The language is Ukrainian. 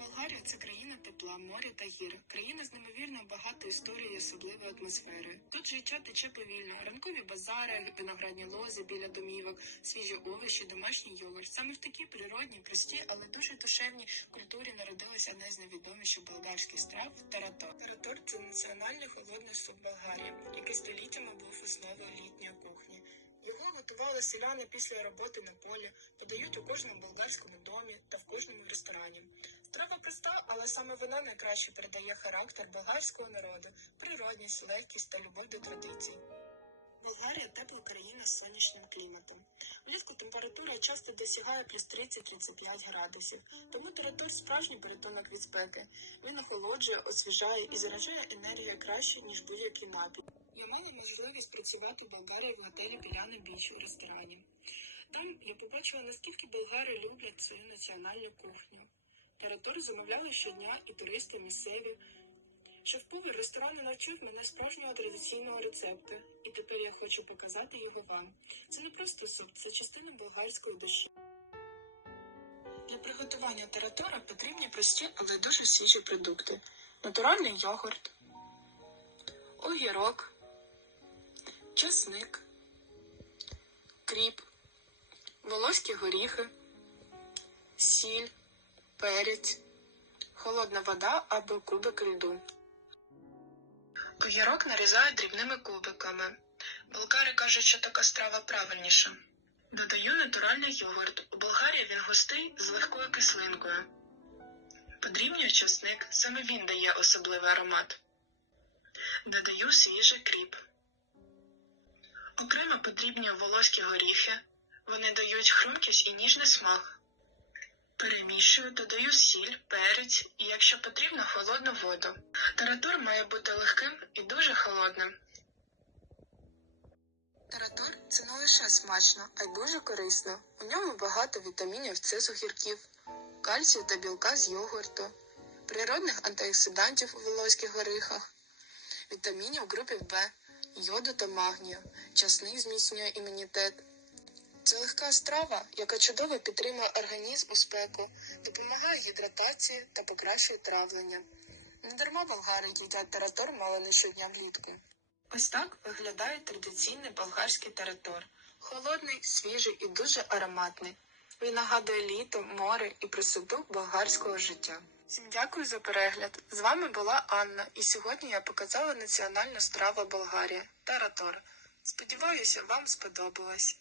Болгарія це країна тепла, моря та гір. Країна з неймовірно багатою історією і особливою атмосферою. Тут життя тече повільно. Ранкові базари, виноградні лози біля домівок, свіжі овочі, домашній йогурт. Саме в такій природній, простій, але дуже душевній культурі народилася одне з найвідоміших болгарських страв таратор. Таратор це національний холодний суп Болгарії, який століттями був основою літньої кухні. Його готували селяни після роботи на полі, подають у кожному болгарському домі та в кожному ресторані. Страва проста, але саме вона найкраще передає характер болгарського народу, природність, легкість та любов до традицій. Болгарія тепла країна з сонячним кліматом. Влітку температура часто досягає плюс 30-35 градусів, тому тератор справжній порятунок від спеки. Він охолоджує, освіжає і заражає енергію краще, ніж будь-який напій. У мене можливість працювати в Болгарії в готелі Піляна Біч у ресторані. Там я побачила, наскільки болгари люблять свою національну кухню. Тератор замовляли щодня і туристи місцеві. Шеф-повар ресторану навчив мене справжнього традиційного рецепту, і тепер я хочу показати його вам. Це не просто суп, це частина болгарської душі. Для приготування тератора потрібні прості, але дуже свіжі продукти: натуральний йогурт, огірок, чесник, кріп, волоські горіхи, сіль, перець, холодна вода або кубик льду. Огірок нарізають дрібними кубиками. Болгари кажуть, що така страва правильніша. Додаю натуральний йогурт. У Болгарії він густий з легкою кислинкою. Подрібнюю чесник, саме він дає особливий аромат. Додаю свіжий кріп. Окремо подрібнюю волоські горіхи. Вони дають хрумкість і ніжний смак. Перемішую, додаю сіль, перець і, якщо потрібно, холодну воду. Таратур має бути легким і дуже холодним. Таратур це не лише смачно, а й дуже корисно. У ньому багато вітамінів С з кальцію та білка з йогурту, природних антиоксидантів у волоських горихах, вітамінів групи В, йоду та магнію, часник зміцнює імунітет. Це легка страва, яка чудово підтримує організм у спеку, допомагає гідратації та покращує травлення. Недарма болгари їдять таратор мало не щодня влітку. Ось так виглядає традиційний болгарський таратор. Холодний, свіжий і дуже ароматний. Він нагадує літо, море і присуду болгарського життя. Всім дякую за перегляд. З вами була Анна, і сьогодні я показала національну страву Болгарії таратор. Сподіваюся, вам сподобалось.